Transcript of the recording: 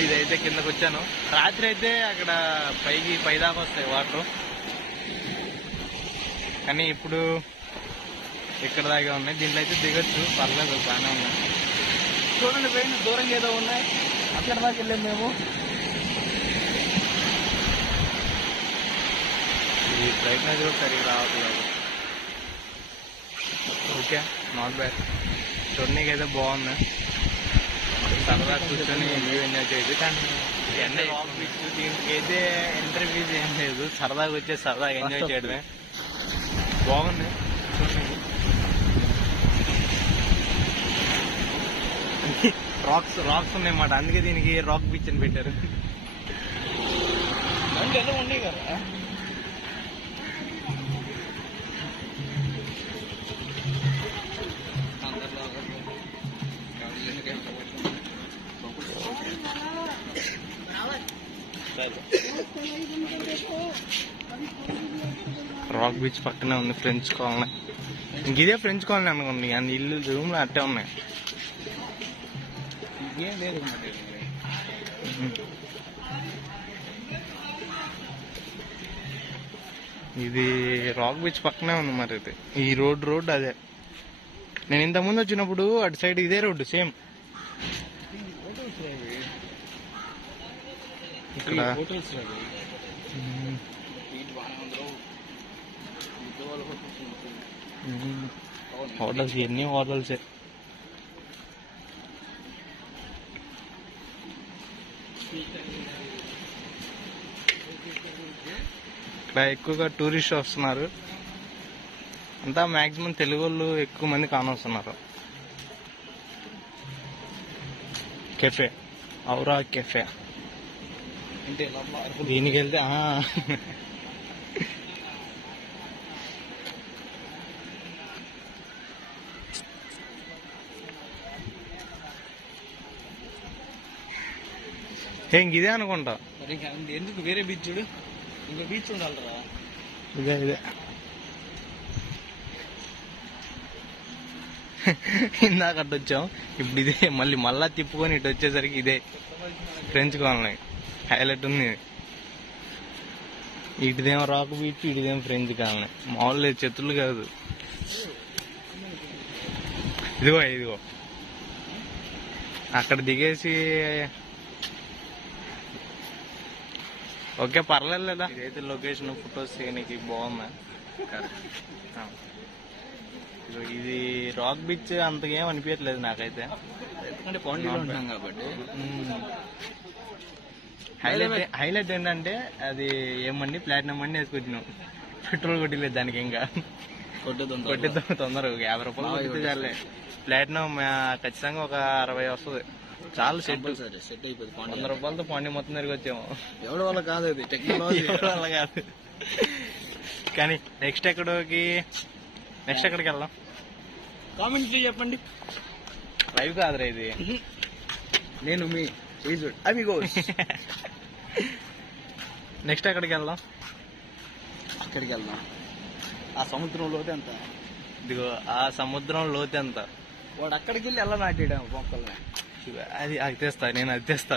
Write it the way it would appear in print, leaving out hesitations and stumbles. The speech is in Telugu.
ఇదైతే కిందకు వచ్చాను. రాత్రి అయితే అక్కడ పై దాకా వస్తాయి వాటర్, కానీ ఇప్పుడు ఇక్కడ దాకా ఉన్నాయి. దీంట్లో అయితే దిగొచ్చు, పర్లేదు, బాగానే ఉన్నాయి. చూడండి పైన దూరంగా ఏదో ఉన్నాయి, అక్కడ దాకా వెళ్ళాము మేము. ఈ బ్రైట్నెస్ కూడా సరిగ్గా రావట్లేదు. Okay, not bad. చూడడానికి అయితే బాగుంది, సరదా కూర్చొని వ్యూ ఎంజాయ్ చేయదు. కానీ దీనికి అయితే ఇంటర్వ్యూస్ ఏం లేదు, సరదాగా వచ్చే సరదాగా ఎంజాయ్ చేయడమే. బాగుంది చూడండి. రాక్స్ ఉన్నాయన్నమాట, అందుకే దీనికి రాక్ బీచ్ అని పెట్టారు. ఎలా ఉండే కదా. రాక్ బీచ్ పక్కనే ఉంది ఫ్రెంచ్ కాలనీ. ఇంక ఇదే ఫ్రెంచ్ కాలనీ అనుకోండి, అన్ని ఇల్లు రూమ్లు అట్టే ఉన్నాయి. ఇది రాక్ బీచ్ పక్కనే ఉంది మరి. ఇది ఈ రోడ్ అదే. నేను ఇంతకుముందు వచ్చినప్పుడు అటు సైడ్ ఇదే రోడ్డు సేమ్. ఇక్కడ హోటల్స్, ఎన్ని హోటల్స్. ఇక్కడ ఎక్కువగా టూరిస్ట్ వస్తున్నారు, అంతా మాక్సిమం తెలుగు వాళ్ళు ఎక్కువ మంది కానొస్తున్నారు. కెఫే, ఔరా కెఫే అంటే దీనికి వెళ్తే ఇదే అనుకుంటా. ఎందుకు వేరే బీచ్ చూడు, ఇంకో బీచ్ ఉండాలరా. ఇదే ఇందాక అటు వచ్చాం, ఇప్పుడు ఇదే మళ్ళా తిప్పుకొని ఇటు వచ్చేసరికి ఇదే ఫ్రెంచ్ కాలనీ హైలైట్ ఉంది. ఇటుదేమో రాక్ బీచ్, ఇటుదేమో ఫ్రెంచ్ కాలనీ. మామూలు చెట్లు కాదు. ఇదిగో అక్కడ దిగేసి ఓకే, పర్లేదు లేదా. ఇదైతే లొకేషన్ ఫొటోస్ నీకు బాగుందా. ఇది రాక్ బీచ్ అంతకేం అనిపించట్లేదు నాకైతే, ఎందుకంటే పాండీలో ఉంటున్నాం కాబట్టి. హైలైట్ ఏంటంటే అది ఏమండి ప్లాటినం బండి వేసుకొచ్చినాం, పెట్రోల్ కొట్టలేదు దానికి. ఇంకా కొట్టిద్దాం తొందరగా, 50 రూపాయలు కొట్టితే చాలే. ప్లాటినం ఖచ్చితంగా ఒక 60 వస్తుంది, చాలా సెట్ అయిపోతుంది. 100 రూపాయలతో పాండి మొత్తం తిరిగి వచ్చాము. ఎవరి వల్ల కాదు అది, టెక్నాలజీ వల్ల కాదు. కానీ నెక్స్ట్ ఎక్కడికి వెళ్దాం కామెంట్ చెప్పండి. లైవ్ కాదురా ఇది, నేను మీ అమిగో. నెక్స్ట్ ఎక్కడికి వెళ్దాం ఆ సముద్రం లోతు ఎంత. ఇదిగో ఆ సముద్రం లోతు ఎంత. వాడు అక్కడికి వెళ్ళి ఎలా నాటాడు మొక్కల్ని. అది తెస్తా, నేను అది తెస్తా.